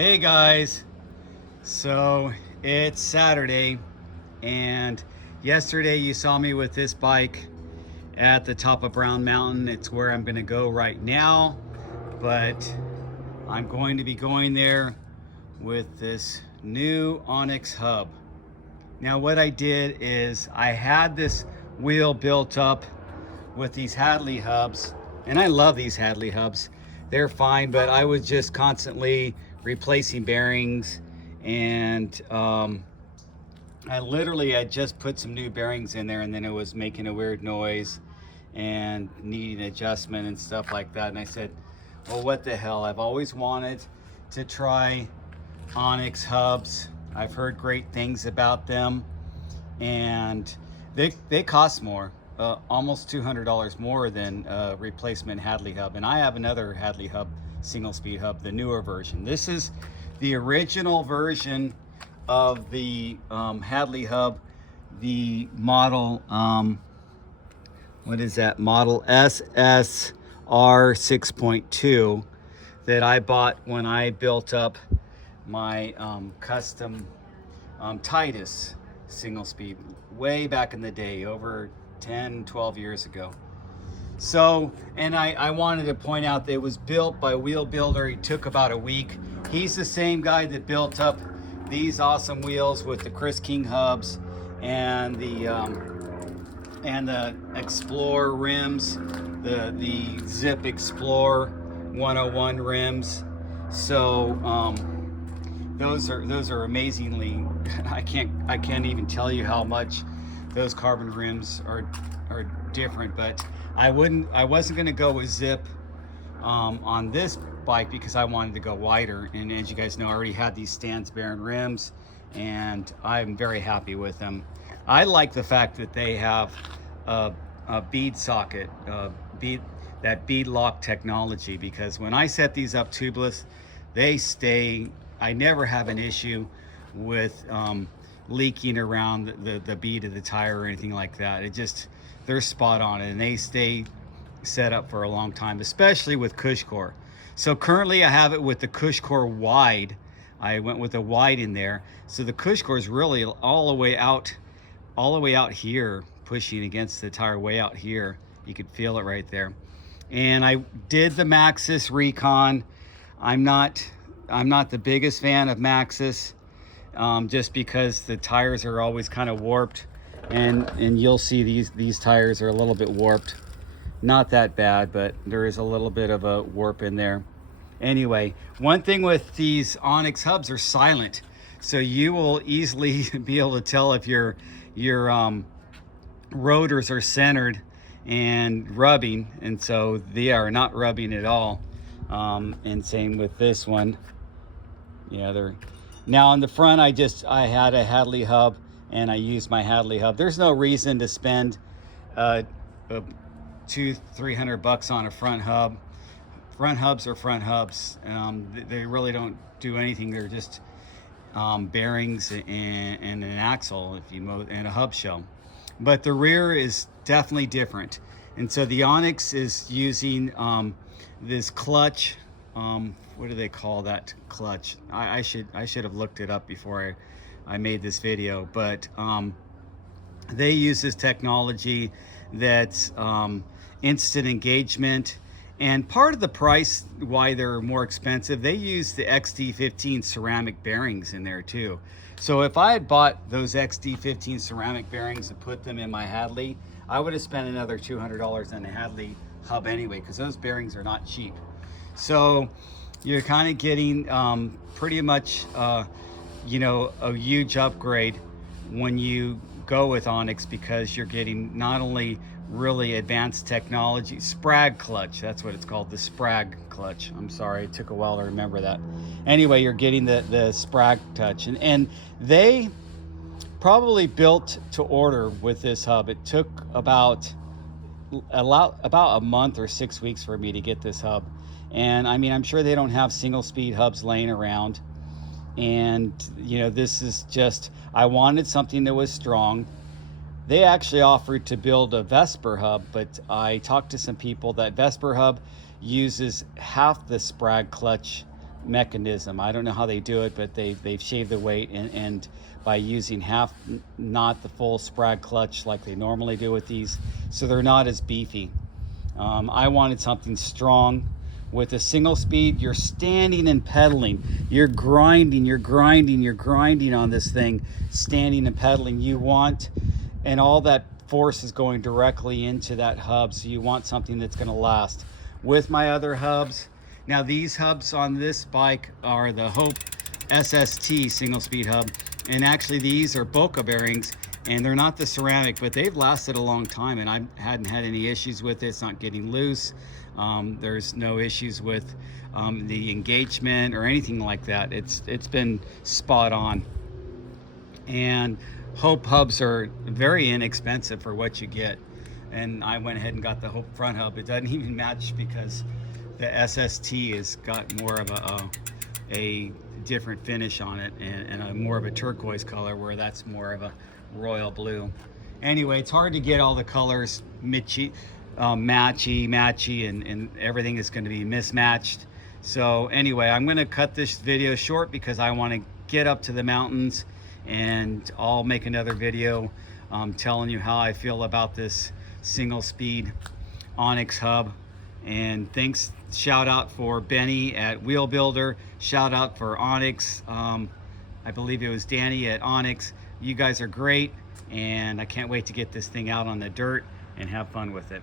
Hey guys, so it's Saturday, and yesterday you saw me with this bike at the top of Brown Mountain. It's where I'm gonna go right now, but I'm going to be going there with this new Onyx hub. Now what I did is I had this wheel built up with these Hadley hubs, and I love these Hadley hubs. They're fine, but I was just constantly replacing bearings, and I just put some new bearings in there, and then it was making a weird noise and needing adjustment and stuff like that. And I said, well, what the hell? I've always wanted to try Onyx hubs. I've heard great things about them, and they cost more. Almost $200 more than replacement Hadley hub. And I have another Hadley hub, single speed hub, the newer version. This is the original version of the Hadley hub, the model, what is that? Model SSR 6.2 that I bought when I built up my custom Titus single speed way back in the day, over 10, 12 years ago. So, and I wanted to point out that it was built by Wheelbuilder. It took about a week. He's the same guy that built up these awesome wheels with the Chris King hubs and the Explorer rims, the Zip Explorer 101 rims. So those are amazingly, I can't even tell you how much those carbon rims are different. But I wasn't going to go with Zip on this bike because I wanted to go wider, and as you guys know, I already had these Stans Barron rims and I'm very happy with them. I like the fact that they have a bead socket, that bead lock technology, because when I set these up tubeless, they stay. I never have an issue with leaking around the bead of the tire or anything like that. They're spot on, and they stay set up for a long time, especially with Cushcore. So currently I have it with the Cushcore wide. I went with a wide in there. So the Cushcore is really all the way out here, pushing against the tire way out here. You could feel it right there. And I did the Maxxis Recon. I'm not the biggest fan of Maxxis, just because the tires are always kind of warped, and you'll see these tires are a little bit warped. Not that bad, but there is a little bit of a warp in there. Anyway, one thing with these Onyx hubs, are silent, so you will easily be able to tell if your rotors are centered and rubbing, and so they are not rubbing at all. And same with this one. Yeah, they're now on the front. I had a Hadley hub, and I used my Hadley hub. There's no reason to spend $200-300 on a front hub. Front hubs are front hubs. They really don't do anything. They're just bearings and an axle, and a hub shell. But the rear is definitely different. And so the Onyx is using this clutch. What do they call that clutch? I should have looked it up before I made this video. But they use this technology that's instant engagement. And part of the price why they're more expensive, they use the XD15 ceramic bearings in there too. So if I had bought those XD15 ceramic bearings and put them in my Hadley, I would have spent another $200 on the Hadley hub anyway, because those bearings are not cheap. So you're kind of getting pretty much a huge upgrade when you go with Onyx, because you're getting not only really advanced technology, Sprag clutch, that's what it's called, the Sprag clutch. I'm sorry, it took a while to remember that. Anyway, you're getting the Sprag touch, and they probably built to order with this hub. It took about a month or 6 weeks for me to get this hub. And I mean, I'm sure they don't have single speed hubs laying around. And this is just, I wanted something that was strong. They actually offered to build a Vesper hub, but I talked to some people that Vesper hub uses half the Sprag clutch mechanism. I don't know how they do it, but they've shaved the weight, and by using half, not the full Sprag clutch like they normally do with these, so they're not as beefy. I wanted something strong. With a single speed, you're standing and pedaling. You're grinding on this thing, standing and pedaling. And all that force is going directly into that hub, so you want something that's gonna last. With my other hubs, now these hubs on this bike are the Hope SST single speed hub, and actually these are Boca bearings, and they're not the ceramic, but they've lasted a long time, and I hadn't had any issues with it. It's not getting loose. There's no issues with the engagement or anything like that. It's been spot on. And Hope hubs are very inexpensive for what you get. And I went ahead and got the Hope front hub. It doesn't even match because the SST has got more of a different finish on it, and a more of a turquoise color, where that's more of a royal blue. Anyway, it's hard to get all the colors matchy, and everything is going to be mismatched. So anyway, I'm going to cut this video short because I want to get up to the mountains, and I'll make another video telling you how I feel about this single speed Onyx hub. And thanks, shout out for Benny at Wheelbuilder, shout out for Onyx. I believe it was Danny at Onyx. You guys are great, and I can't wait to get this thing out on the dirt and have fun with it.